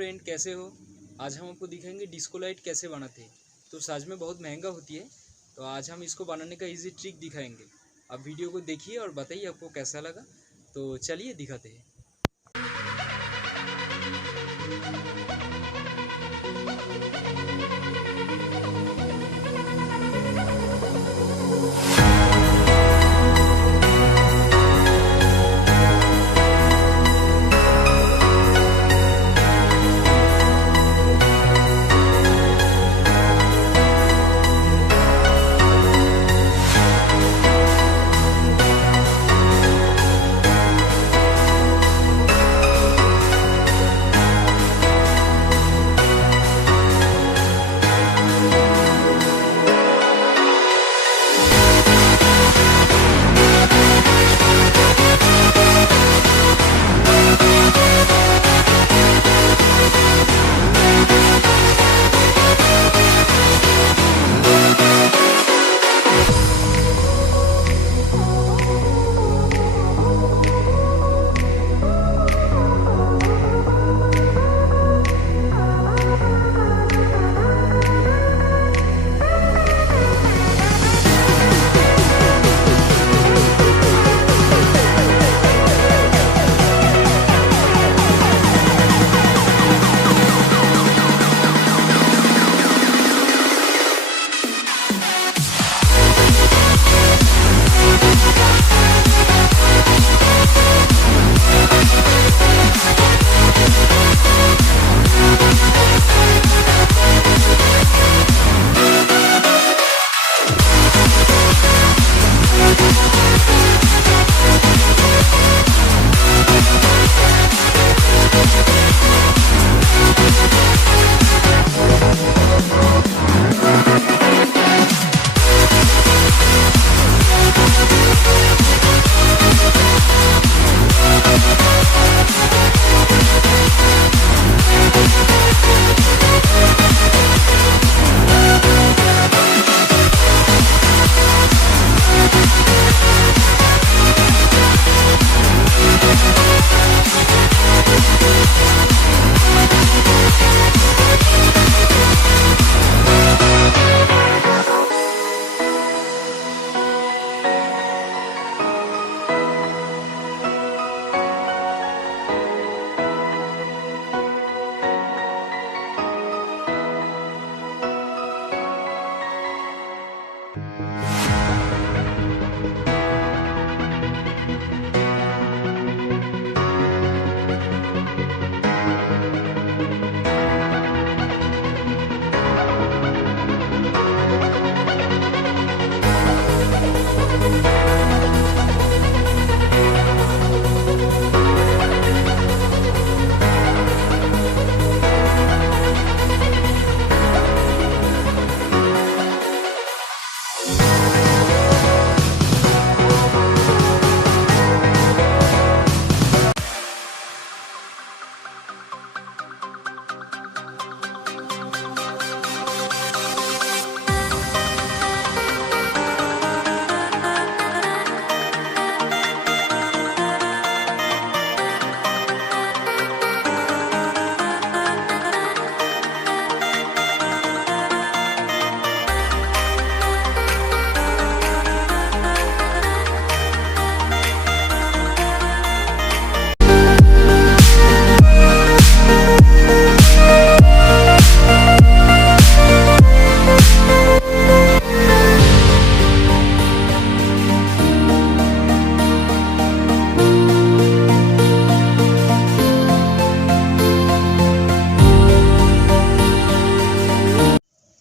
Friend, कैसे हो। आज हम आपको दिखाएंगे डिस्को लाइट कैसे बनाते हैं। तो साज में बहुत महंगा होती है, तो आज हम इसको बनाने का इजी ट्रिक दिखाएंगे। आप वीडियो को देखिए और बताइए आपको कैसा लगा। तो चलिए दिखाते हैं।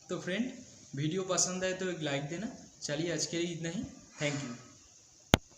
तो फ्रेंड, वीडियो पसंद आए तो एक लाइक देना। चलिए आज के लिए इतना ही। Thank you.